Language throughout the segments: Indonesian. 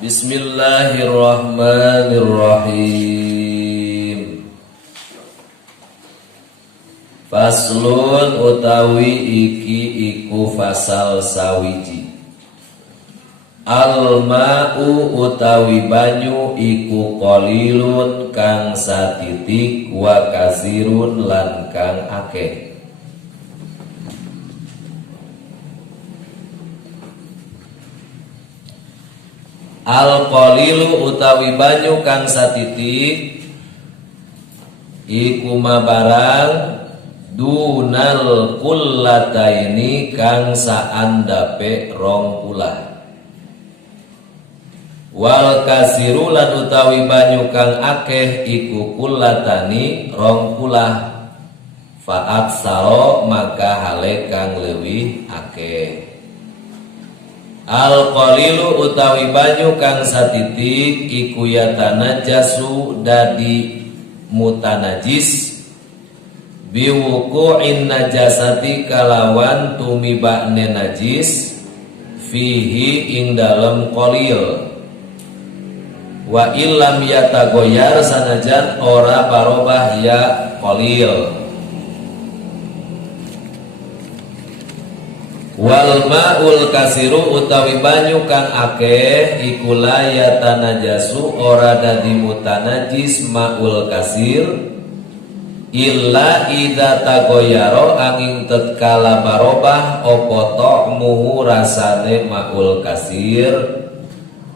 Bismillahirrahmanirrahim. Faslun utawi iki iku fasal sawiji. Al-ma'u utawi banyu iku qalilun kang satitik wa kasirun lan kang akeh. Al-qalilu utawi banyu kang satitik iku mabarang dunal kullataini kang saandape rong kulah. Wal kasiru lan utawi banyu kang akeh iku kullatani rong kulah. Fa'at saro maka hale kang leuwih akeh. Al-qalilu utawi banyu kang satitik iku yatanajasu dadi mutanajis biwuqu'in najasati kalawan tumibakne najis fihi ing dalem qalil wa illam yatagoyar sanajan ora barobah ya qalil. Wal ma'ul kasiru utawi banyu kang akeh iku la yatanajasu ora dadi mutanajis ma'ul kasir illa idza tagoyaro angin tatkala barobah opo ta'muhu rasane ma'ul kasir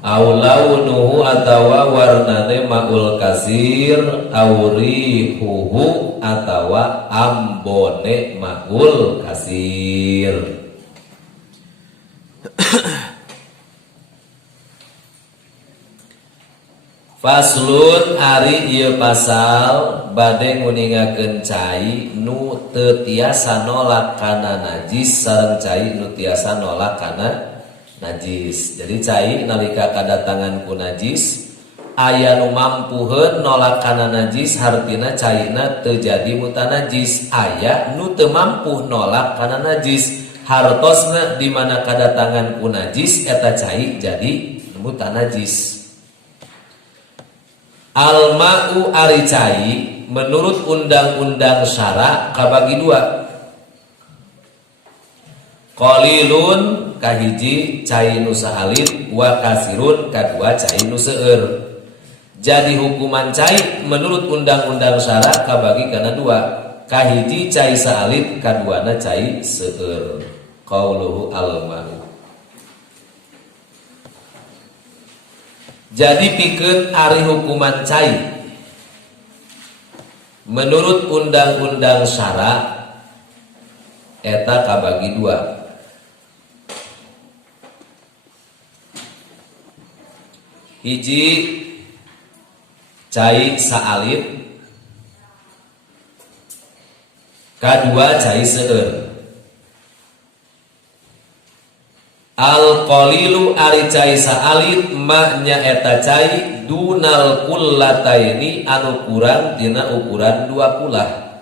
au launuhu atawa warnane ma'ul kasir au rihuhu atawa ambone ma'ul kasir. Faslun ari ieu pasal bade nguningakeun cai nu teu tiasa nolak kana najis sareng cai nu tiasa nolak kana najis. Jadi cai nalika kadatangan ku najis aya nu mampuheun nolak kana najis hartina caina teu jadi mutanajis, aya nu teu mampu nolak kana najis hartosna di mana kadatangan ku najis eta cai jadi mutanajis. Al-ma'u ari cai menurut undang-undang syara kabagi dua. Qalilun kahiji cai nu saalit wa kasirun kadua cai nu seueur. Jadi hukuman cai menurut undang-undang syara kabagi kana dua. Kahiji cai saalit kaduana cai seueur. Qauluhu al-ma'u. Jadi pikeun ari hukuman cai menurut undang-undang syara eta kabagi dua. Hiji cai saalit, kadua cai seueur. Al-qalilu ari cai saalit maknya eta cai dunal kullataini anu kurang dina ukuran dua kulah.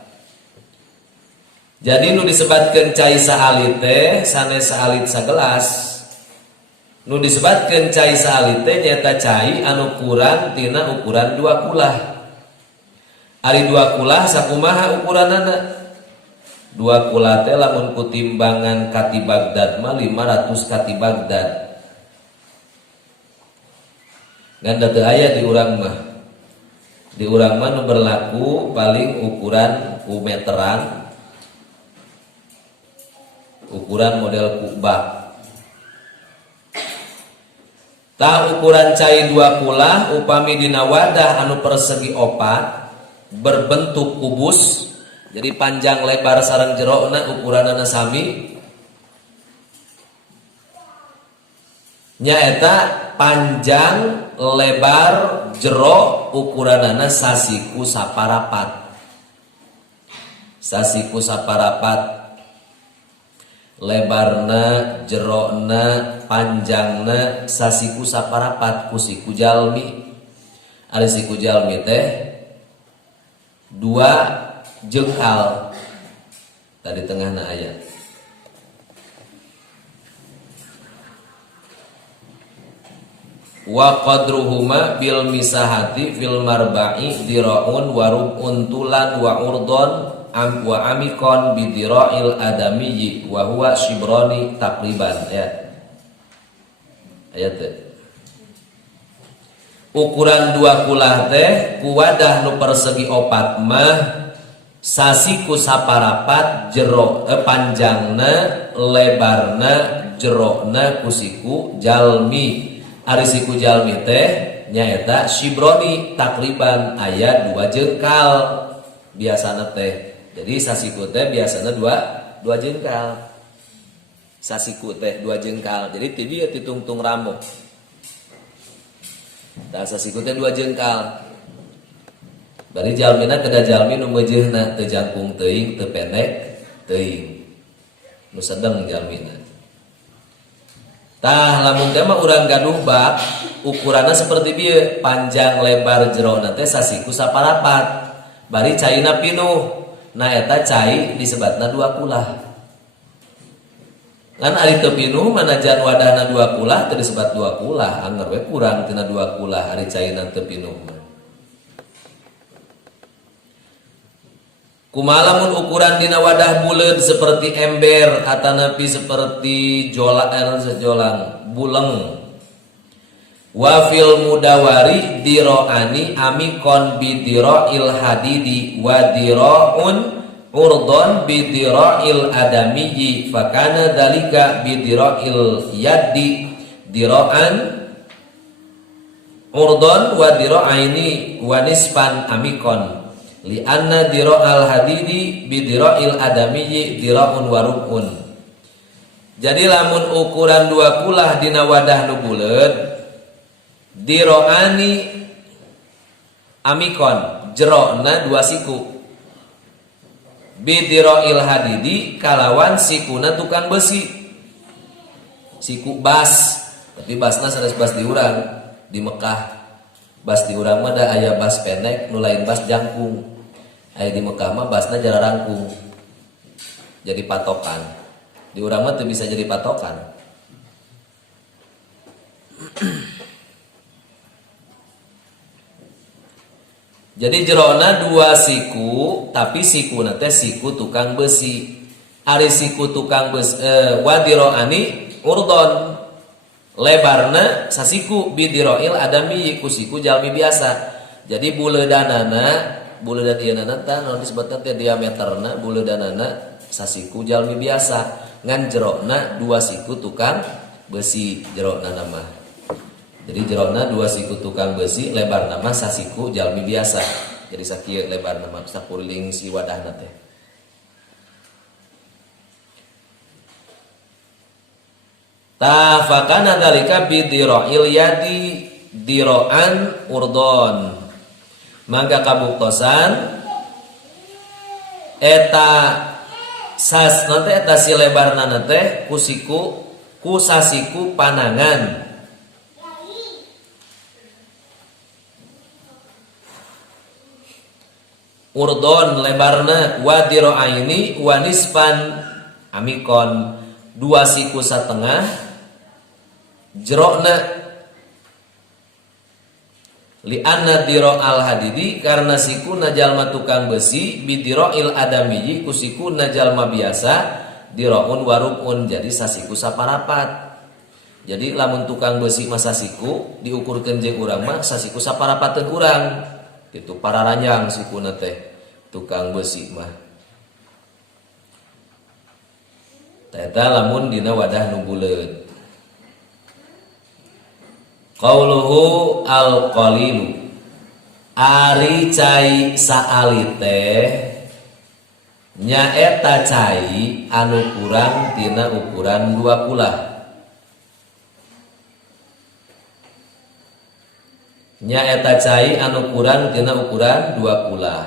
Jadi nu disebatkeun cai saalit teh sanes saalit sagelas. Nu disebatkeun cai saalit teh nyaeta cai anu kurang dina ukuran dua kulah. Ari dua kulah sakumaha ukuranana? Dua kulah teh lamun kutimbangan kati Baghdad mah 500 kati Baghdad. Ganda teu aya di urang mah. Di urang mah nu berlaku paling ukuran ku meteran. Ukuran model kubak. Tah ukuran cai dua kulah upami dina wadah anu persegi opat berbentuk kubus. Jadi panjang lebar sareng jerona ukuranana sami. Nyaeta panjang lebar jero ukuranana sasiku saparapat. Sasiku saparapat. Lebarna, jerona, panjangna sasiku saparapat ku siku jalmi. Ari siku jalmi teh 2 jengkal tadi tengahna ayat. wa qadruhuma bil misahati fil marba'i diraun wa rub'un tulan wa urdon wa amikon bidira'il adamiyyi wa huwa shibrani takriban. Ayat ukuran dua kulah teh ku wadah nu persegi opat mah sasiku saparapat jero panjangna lebarna jerona kusiku jalmi. Ari siku jalmi teh nyaeta shibroni takriban aya 2 jengkal biasana teh. Jadi sasiku teh biasana 2 jengkal. Sasiku teh 2 jengkal. Jadi ti dieu titungtung ramo. Tah sasiku teh 2 jengkal. Bari jalmina kada jalmi nu meujeuhna teu jangkung teuing, teu pendek teuing. Nu sedeng jalmina. Tah lamun teh mah urang gaduh bak ukuranna seperti bieu, panjang lebar jerona teh sasiku saparapat. Bari caina pinuh. Nah eta cai disebatna 2 kulah. Kan ari teu pinuh manajan wadahna 2 kulah teu disebat 2 kulah, angger we kurang tina 2 kulah ari caina teu pinuh. Kumaha lamun ukuran dina wadah buleud seperti ember atanapi seperti jolang buleng. Wa fil mudawari diroani amikon bidira'il hadidi wa dira'un urdon bidira'il adamiyyi fakana dalika bidira'il yaddi dira'an urdon wa dira'aini wa nisfan amikon li anna dira'al hadidi bidira'il adamiyyi dira'un wa rub'un. Jadi lamun ukuran 2 kulah dina wadah nu buleud diroani amikon jerona 2 siku bidira'il hadidi kalawan sikuna tukang besi siku bas tapi basna sanes bas di urang di Mekah bas di urang mah da aya bas pendek nu lain bas jangkung. Aya di Mekah mah basna jara rangkung jadi patokan. Di urang mah teu bisa jadi patokan. Jadi jerona 2 siku tapi sikuna teh siku tukang besi. Ari siku tukang besi wadiroani urdon lebarna sasiku bidiroil adami kusiku jalmi biasa. Jadi buleudanana buleudan ieu tah naon disebutna teh diameterna buleudanana sasiku jalmi biasa ngan jerona 2 siku tukang besi jerona mah. Jadi jerona 2 siku tukang besi lebar nama sasiku jalmi biasa. Jadi sakieu lebar nama sakuring si wadahna teh. Ta fakana dalika bidira'il yadi dira'an urdon. Mangga kabuktosan eta sas nanti eta si lebarna teh kusiku kusasiku panangan. Urdon lebarna wadiro aini wanispan amikon 2 siku satengah jerokna li anna diro al hadidi karena siku najalma tukang besi bidiro il adamiyyi kusiku najalma biasa diroun warubun jadi sasiku saparapat. Jadi lamun tukang besi mah sasiku diukurkeun jeung urang mah sasiku saparapateun urang. Itu para ranjang sikuna teh tukang besi mah. Eta lamun dina wadah nu buleud. Qauluhu al-qalilu ari cai saali teh nyaeta cai anu kurang tina ukuran 2 kulah. Nyaeta cai anu kurang tina ukuran 2 kulah.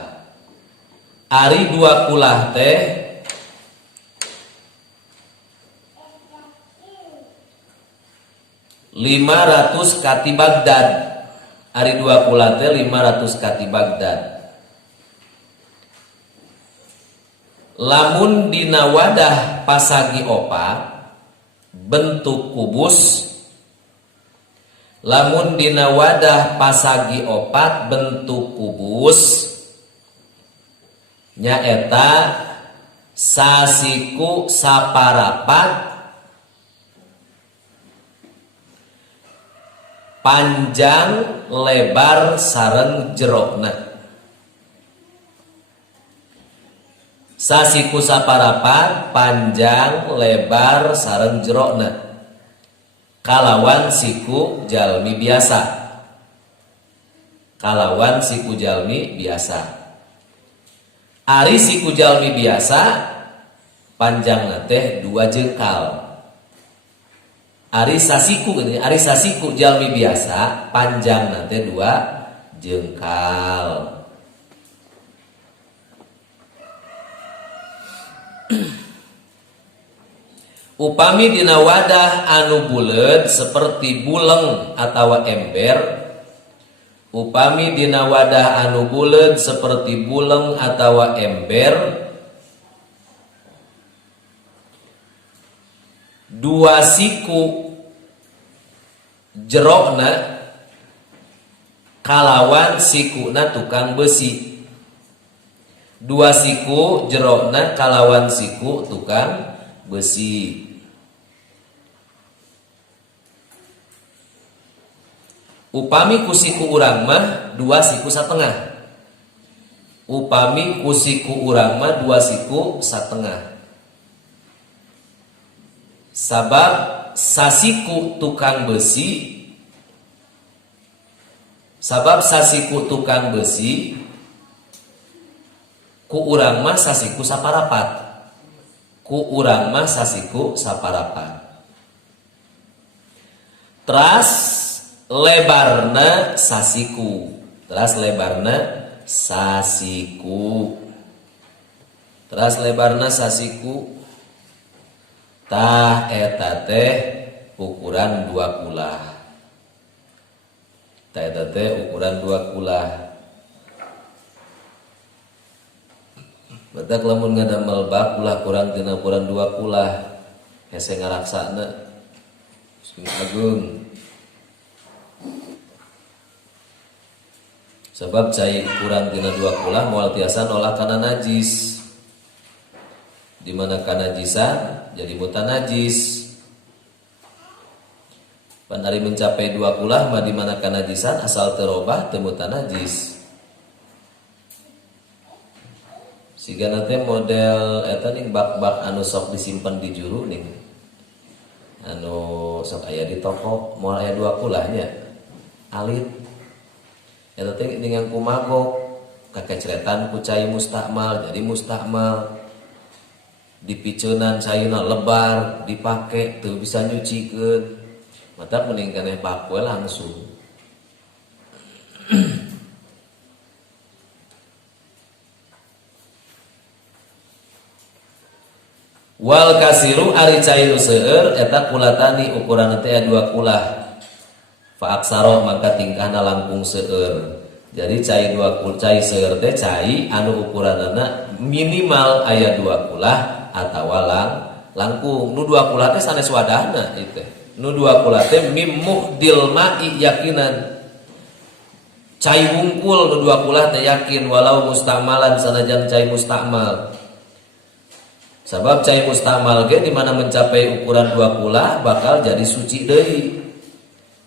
Ari 2 kulah teh 500 kati Baghdad. Ari 2 kulah teh 500 kati Baghdad. Lamun dina wadah pasagi opat bentuk kubus lamun dina wadah pasagi opat bentuk kubus nyaeta sasiku saparapat panjang lebar sareng jerona. Sasiku saparapat panjang lebar sareng jerona kalawan siku jalmi biasa. Kalawan siku jalmi biasa. Ari siku jalmi biasa panjangna teh 2 jengkal. Ari sasiku jalmi biasa panjangna teh 2 jengkal. Upami dina wadah anu buleud seperti buleng atawa ember. Upami dina wadah anu buleud seperti buleng atawa ember, 2 siku jerokna kalawan sikuna tukang besi. 2 siku jerokna kalawan siku tukang besi. Upami kusiku urang mah 2 siku satengah. Upami kusiku urang mah 2 siku satengah. Sabab sasiku tukang besi, sabab sasiku tukang besi ku urang mah sasiku saparapat. Ku urang mah sasiku saparapat. Teras lebarna sasiku. Teras lebarna sasiku. Teras lebarna sasiku. Tah eta teh ukuran 2 kulah. Tah eta teh ukuran 2 kulah. Batak lamun ngadamel bak ulah kurang tina ukuran 2 kulah. Hese ngaraksana. Bismillah agung. Sebab cai kurang tina 2 kulah moal tiasa nolak kana najis. Di mana kanajisan jadi mutanajis. Pan ari mencapai 2 kulah mah di mana kanajisan asal terobah teu mutanajis. Sigana teh model eta ning bak-bak anu sok disimpen di juru ning. Anu sok aya di toko moal aya 2 kulahnya. Alit. Eta teh dengan kumagok kakeceretan ku cai mustakmal jadi mustakmal. Dipiceunan cairna lebar dipake teu bisa nyucikeun. Mata mending keneh bakwe langsung. Wal kasiru ari cai nu seueur eta kulatani ukuran teh 2 kulah. Fa aksaro maka tingkahna langkung seueur. Jadi cai 2 kulah cai seueur teh cai anu ukuranna minimal aya 2 kulah atawa langkung. Nu 2 kulah teh sanes wadahna ieu teh. Nu 2 kulah teh mimuhdil ma'i yakinan. Cai wungkul nu 2 kulah teh yakin walau mustamalan sanajan cai mustamal. Sabab cai mustamal ge di mana mencapai ukuran 2 kulah bakal jadi suci deui.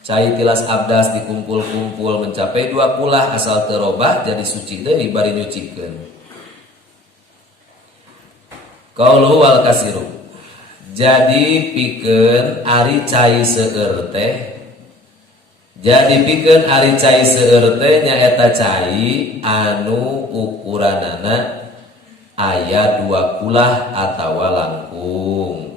Cai tilas abdas dikumpul-kumpul mencapai 2 kulah asal terobah jadi suci deui bari nyucikeun. Qauluhu wal kasiru. Jadi pikeun ari cai seueur teh. Jadi pikeun ari cai seueur teh nyaeta cai anu ukuranana aya 2 kulah atawa langkung.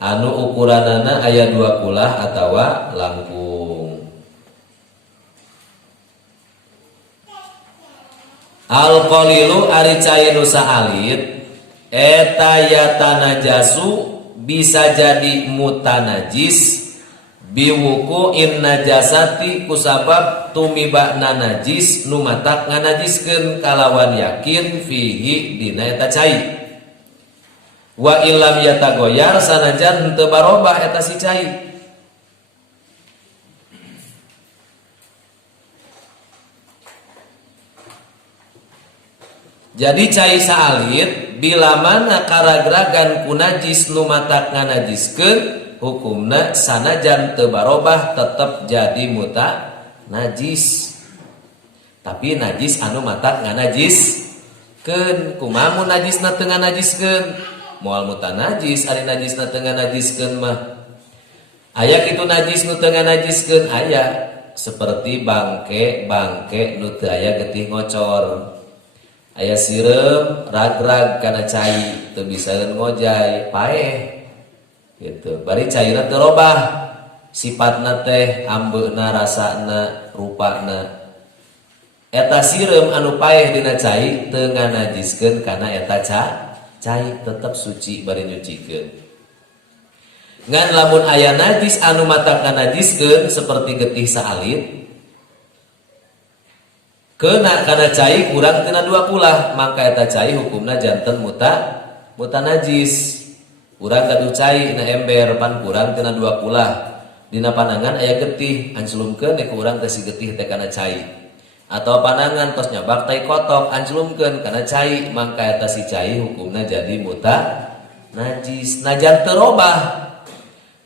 Anu ukuranana aya 2 kulah atawa langkung. Al qalilu ari cai nu saalit eta yatanajasu bisa jadi mutanajis biwuku in najasati kusabab tumibana najis nu matak nganajiskeun kalawan yakin fihi dina eta cai. Wa illam yatagoyar sanajan teu barobah eta si cai. Jadi cai saalit bila mana karagragan ku najis nu matak nganajiskeun hukumna sanajan teu barobah tetep jadi muta najis. Tapi najis anu matak nganajiskeun. Kumaha mun najisna teu nganajiskeun? Moal muta najis ari najisna teu nganajiskeun mah. Aya kitu najis nu teu nganajiskeun aya seperti bangke nu teu aya getih ngocor. Aya sireum ragrag kana cai teu bisaeun ngojay paeh gitu. Bari cairna teu robah sifatna teh ambeuna rasana rupana. Eta sireum anu paeh dina cai teu nganajiskeun kana eta cai tetep suci bari nyucikeun. Ngan lamun aya najis anu matak nganajiskeun seperti getih saalit kena kana cai kurang tina 2 kulah maka eta cai hukumna janten muta najis. Urang gaduh cai na ember pan kurang tina 2 kulah dina panangan aya getih anculumkeun ke urang teh si getih teh kana cai atau panangan tos nyabak tai kotok anculumkeun kana cai maka eta si cai hukumna jadi muta najis. Najan teu robah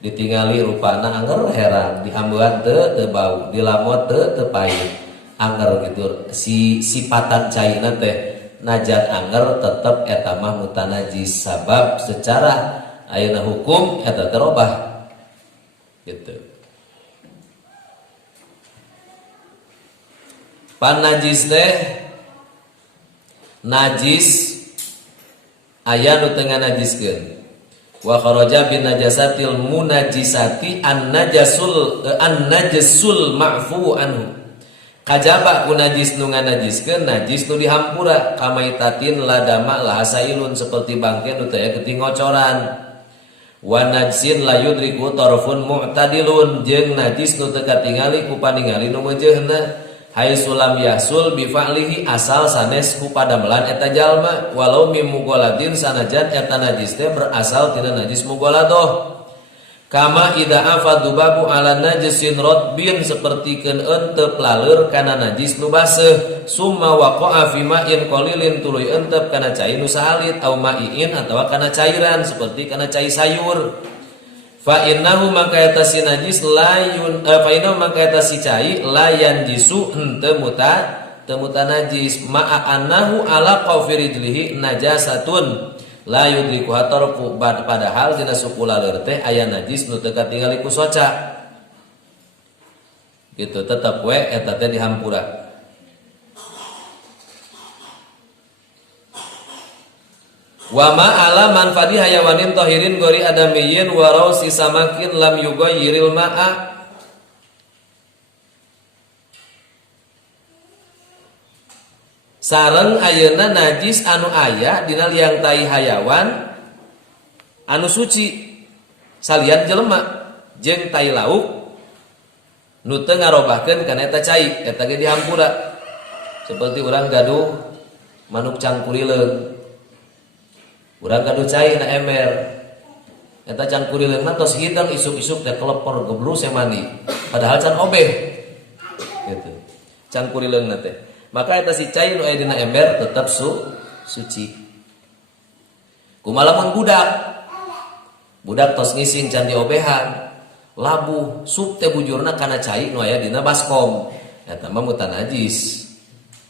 ditingali rupana anger herang dihambuan teu bau dilamot teu pahit anger gitu si sifatan cairna teh najan anger tetep eta mah muta najis sabab secara ayeuna hukum eta terobah gitu. Pan najis teh najis aya nu teu nganajiskeun. Wa kharaja bin najasatil munajisati an najasul ma'fu anhu. Kajaba ku najis nu nganajiskeun najis nu dihampura kamaitatin ladama lahasailun seperti bangke nu teu aya getih ngocoran. Wa najsin la yudriku tarfun mu'tadilun jeung najis nu teu katingali ku paningali nu meujeuhna haisulam yasul bi fa'lihi asal sanes ku padamelan eta jalma walau mim mugoladin sanajan eta najis teh berasal tina najis mugoladoh. Kama ida afadu babu ala najisin rotbin sepertikeun entep laleur kana najis nu baseuh summa waqa'a fi ma'in qalilin tuluy entep kana cai nu saalit au ma'iin atawa kana cairan seperti kana cai sayur. Fa innahu maka eta si najis layun fa innahu maka eta si cai layan jisu henteu muta najis ma'a annahu ala qafirijlihi najasatun la yudriku hatarfu padahal dina suku laleur teh aya najis nu teu katingali ku soca gitu tetep we eta teh dihampura. Wa ma ala manfadi hayawanin tahirin gori adamiyyin wa rausi samakin lam yughayyiril ma'a. Sareng ayeuna najis anu aya dina liang tai hayawan anu suci salian jelema jeung tai lauk nu teu ngarobahkeun kana eta cai eta ge dihampura. Seperti urang gaduh manuk cangkurileung urang gaduh cai na ember eta cangkurileung mah tos hidang isuk-isuk teh kelepor geblus mandi padahal can obeh gitu cangkurileungna teh. Maka eta si cai nu aya dina ember tetep suci. Kumaha lamun budak tos ngising can diobehan labuh sup teh bujurna kana cai nu aya dina baskom eta mah muta najis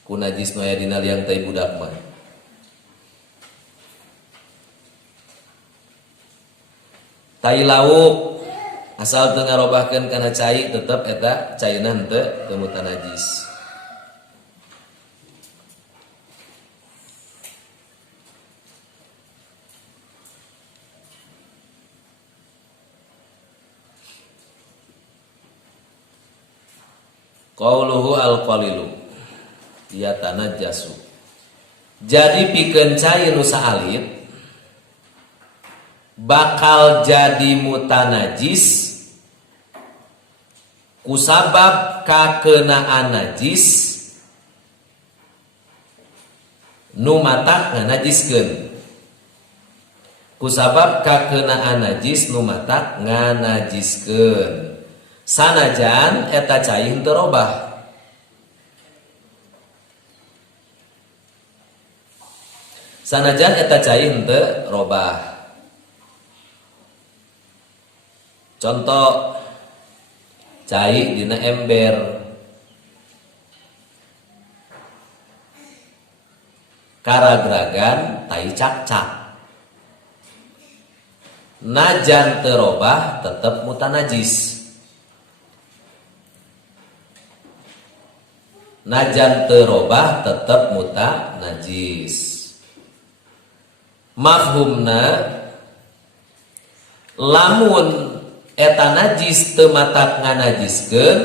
ku najis nu aya dina liang teh budak mah. Tai lauk asal teu ngarobahkeun kana cai tetep eta caina henteu muta najis. Qauluhu al-qalilu yatanajjasu. Jadi pikeun cai nu saalit bakal jadi mutanajis kusabab kakeunaan najis nu matak nganajiskeun. Kusabab kakeunaan najis nu matak nganajiskeun. Sanajan eta cai henteu robah. Sanajan eta cai henteu robah. Contoh cai dina ember, karagragan tai cak-cak. Najan teu robah tetep mutanajis. Najan teu robah tetep mutanajis. Mafhumna lamun eta najis teu matak nganajiskeun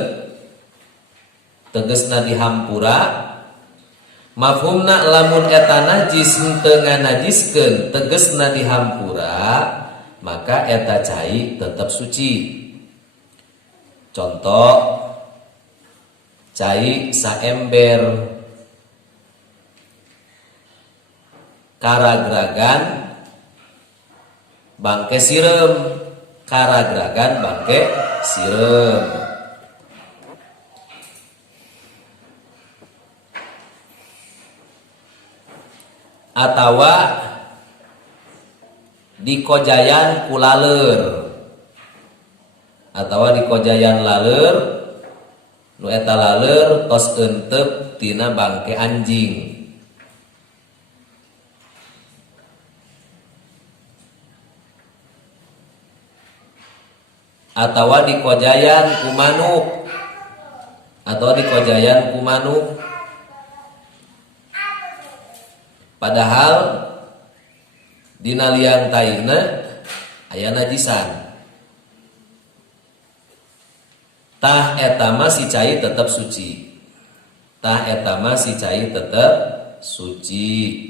tegesna dihampura. Mafhumna lamun eta najis henteu nganajiskeun tegesna dihampura, maka eta cai tetap suci. Contoh cai saember, karagragan bangke sirem, karagragan bangke sirem. Atawa dikojayan ku laleur, atawa dikojayan laleur nu eta laleur tos euteup tina bangke anjing. Atawa dikojayan ku manuk, atawa dikojayan ku manuk, padahal dina liang taina aya najisan. Tah eta mah si cai tetep suci. Tah eta mah si cai tetep suci.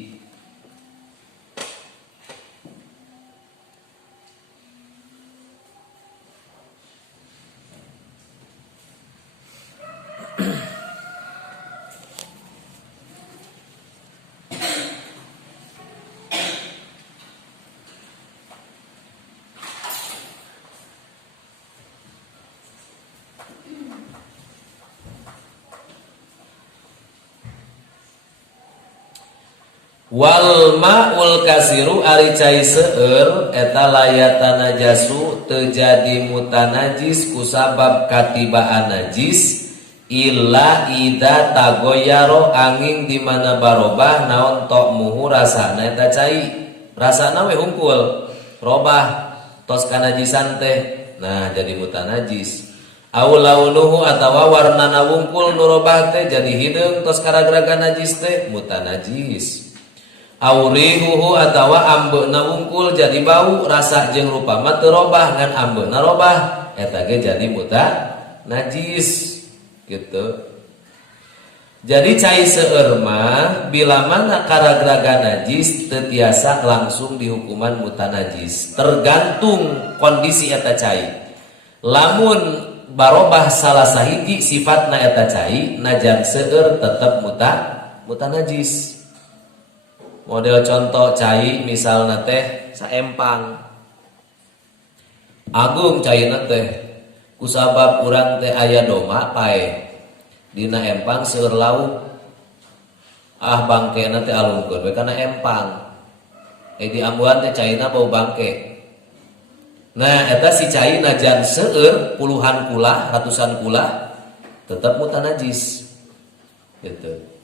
Wal ma'ul kasiru ari cai seueur eta layatan najasu teu jadi mutanajis kusabab katibaan najis illa ida tagoyaro angin di mana barobah naon tok muhu rasana eta cai. Rasana we hungkul robah tos kanajisan teh, nah jadi mutanajis. Au launuhu atawa warnana wungkul nu robah teh jadi hideung tos karagraga najis teh mutanajis. Aurihuhu atawa ambeuna wungkul jadi bau rasa jeung rupa mah teu robah ngan ambeuna robah eta ge jadi mutanajis gitu. Jadi cai seueur mah bila mana karagraga najis teu tiasa langsung dihukuman mutanajis, tergantung kondisi eta cai. Lamun barobah salah sahiji sifatna eta cai najan seueur tetep mutanajis. Model contoh cai misalna teh saempang. Agung caina teh kusabab urang teh aya doma pae dina empang seueur lauk. Ah bangkena teh alungkeun we kana empang. Di ambuhan teh caina bau bangke. Nah eta si cai najan seueur puluhan kula, ratusan kula tetep mutanajis. Gitu.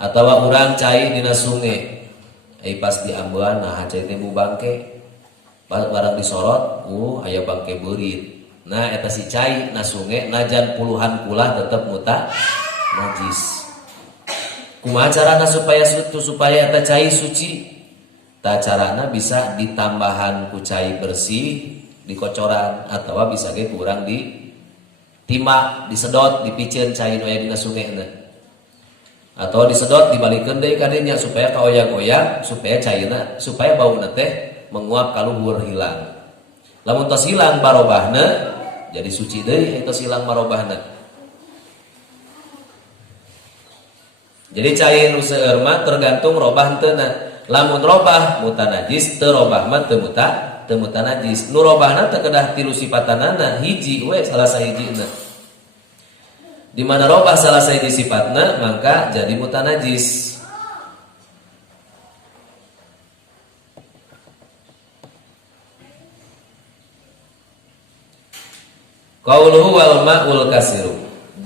Atawa urang cai dina sungai pas di ambuhan nah cai teh bu bangke barang disorot aya bangke beurit. Nah eta si cai na sungai najan puluhan kula tetep mutanajis. Kumaha carana supaya eta cai suci? Ta carana bisa ditambahan ku cai bersih di kocoran atawa bisa ge kurang di timah disedot dipicieun cai nu aya dina sungai. Atau disedot dibalikeun deui ka dinya supaya kaoyang-oyang supaya cairna supaya bauna teh menguap ka luhur hilang. Lamun tos hilang barobahna jadi suci deui tos hilang barobahna. Jadi cai nu seueur mah tergantung robah henteu na. Lamun robah mutanajis teu robah mah teu mutanajis. Nu robahna teu kedah tilu sifatanana hiji we salah sahijina. Di mana robah salah sahiji sifatna maka jadi mutanajis. Qauluhu wal ma'ul kasiru.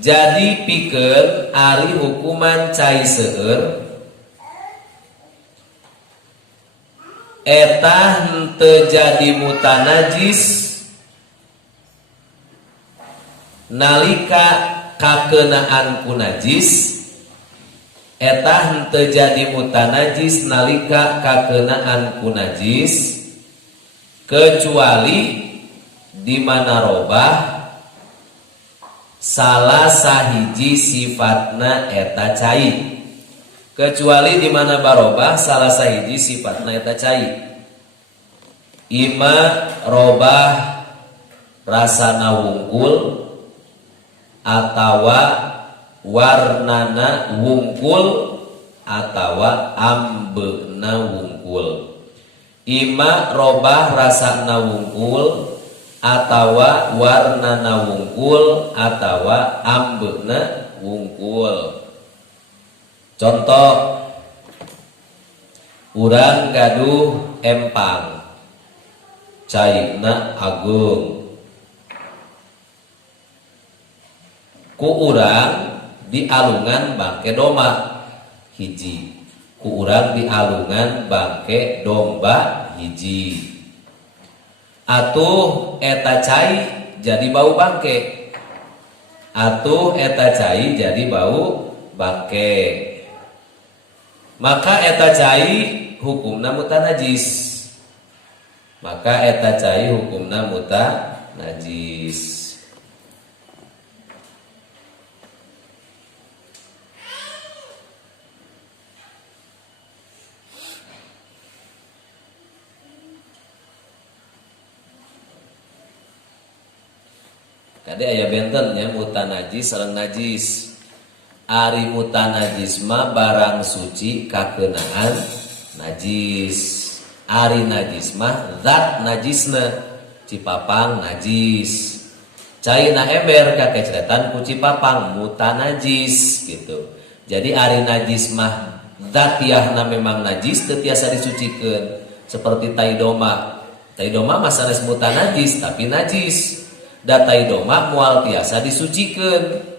Jadi pikeun ari hukuman cai seueur eta henteu jadi mutanajis nalika kakeunaan ku najis, eta henteu jadi mutanajis nalika kakeunaan ku najis, kecuali di mana robah salah sahiji sifatna eta cai. Kecuali di mana barobah salah sahiji sifatna eta cai. Ima robah rasana wungkul atawa warnana wungkul atawa ambeuna wungkul. Ima robah rasana wungkul atawa warnana wungkul atawa ambeuna wungkul. Contoh, urang gaduh empang caina agung, ku urang di alungan bangke domba hiji, ku urang di alungan bangke domba hiji. Atuh eta cai jadi bau bangke, atuh eta cai jadi bau bangke. Maka eta cai hukumna mutanajis. Maka eta cai hukumna mutanajis. Kade aya benten nya mutanajis sareng najis. Ari mutanajis mah barang suci kakeunaan najis. Ari najis mah zat najisna, cipapang najis. Caina ember kakecretan ku cipapang mutanajis gitu. Jadi ari najis mah zatiahna memang najis teu tiasa disucikeun. Seperti tai doma. Tai doma mah sanes mutanajis tapi najis. Da tai doma moal tiasa disucikeun.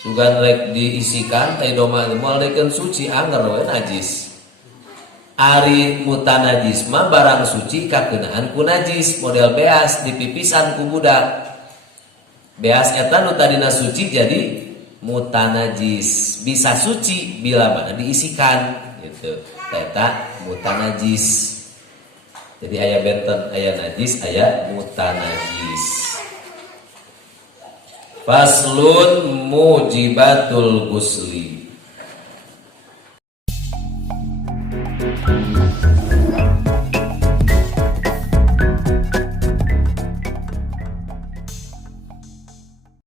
Sugan rek diisikan tai doma moal deukeun suci anger we najis. Ari mutanajis mah barang suci kakeunaan ku najis, model beas dipipisan ku budak. Beas eta nu tadina suci jadi mutanajis. Bisa suci bila mana diisikan gitu. Eta mutanajis. Jadi aya benten, aya najis, aya mutanajis. Faslun mujibatul ghusli.